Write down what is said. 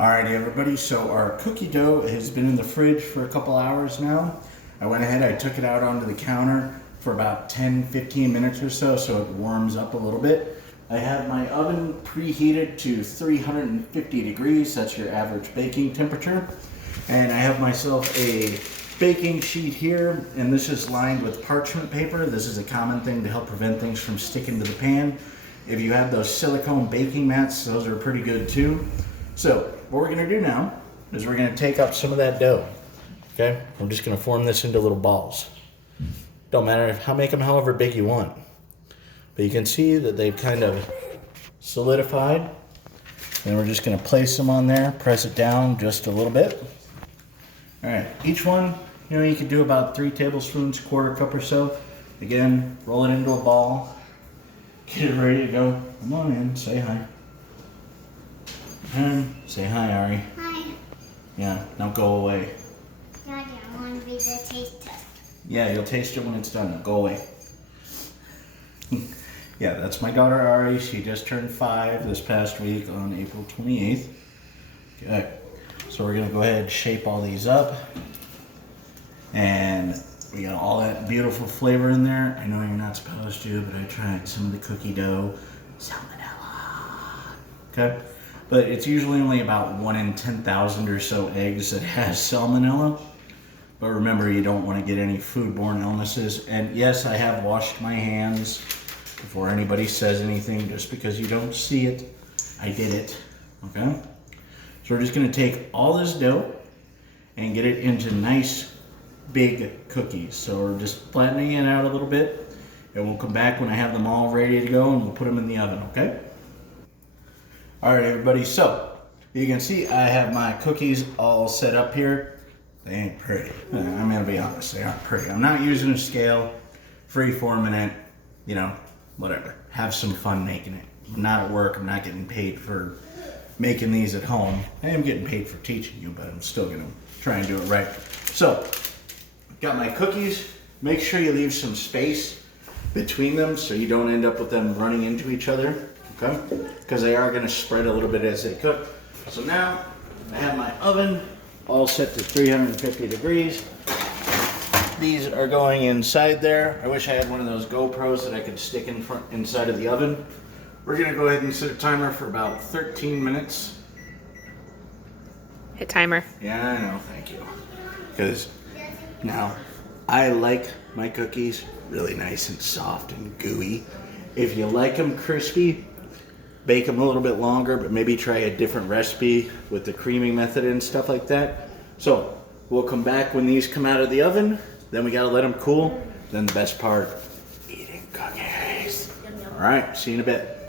Alrighty everybody, so our cookie dough has been in the fridge for a couple hours now. I went ahead, I took it out onto the counter for about 10-15 minutes or so it warms up a little bit. I have my oven preheated to 350 degrees, that's your average baking temperature. And I have myself a baking sheet here, and this is lined with parchment paper. This is a common thing to help prevent things from sticking to the pan. If you have those silicone baking mats, those are pretty good too. So what we're gonna do now is we're gonna take up some of that dough, okay? I'm just gonna form this into little balls. Don't matter how, make them however big you want. But you can see that they've kind of solidified. And we're just gonna place them on there, press it down just a little bit. All right, each one, you can do about 3 tablespoons, quarter cup or so. Again, roll it into a ball. Get it ready to go. Come on in, say hi. Say hi, Ari. Hi. Yeah, now go away. Daddy, I want to be the taster. Yeah, you'll taste it when it's done. Now go away. Yeah, that's my daughter Ari. She just turned 5 this past week on April 28th. Okay, so we're gonna go ahead and shape all these up. And we got all that beautiful flavor in there. I know you're not supposed to, but I tried some of the cookie dough. Salmonella. Okay? But it's usually only about 1 in 10,000 or so eggs that has salmonella. But remember, you don't want to get any foodborne illnesses. And yes, I have washed my hands before anybody says anything. Just because you don't see it, I did it. Okay? So we're just going to take all this dough and get it into nice big cookies. So we're just flattening it out a little bit. And we'll come back when I have them all ready to go and we'll put them in the oven, okay? Alright everybody, so you can see I have my cookies all set up here. They ain't pretty. I'm gonna be honest, they aren't pretty. I'm not using a scale, free-forming it, whatever. Have some fun making it. I'm not at work, I'm not getting paid for making these at home. I am getting paid for teaching you, but I'm still gonna try and do it right. So, got my cookies. Make sure you leave some space between them so you don't end up with them running into each other. Okay? Because they are going to spread a little bit as they cook. So now I have my oven all set to 350 degrees. These are going inside there. I wish I had one of those GoPros that I could stick inside of the oven. We're going to go ahead and set a timer for about 13 minutes. Hit timer. Yeah, I know. Thank you. Because now I like my cookies really nice and soft and gooey. If you like them crispy, bake them a little bit longer, but maybe try a different recipe with the creaming method and stuff like that. So we'll come back when these come out of the oven. Then we gotta let them cool. Then the best part, eating cookies. All right, see you in a bit.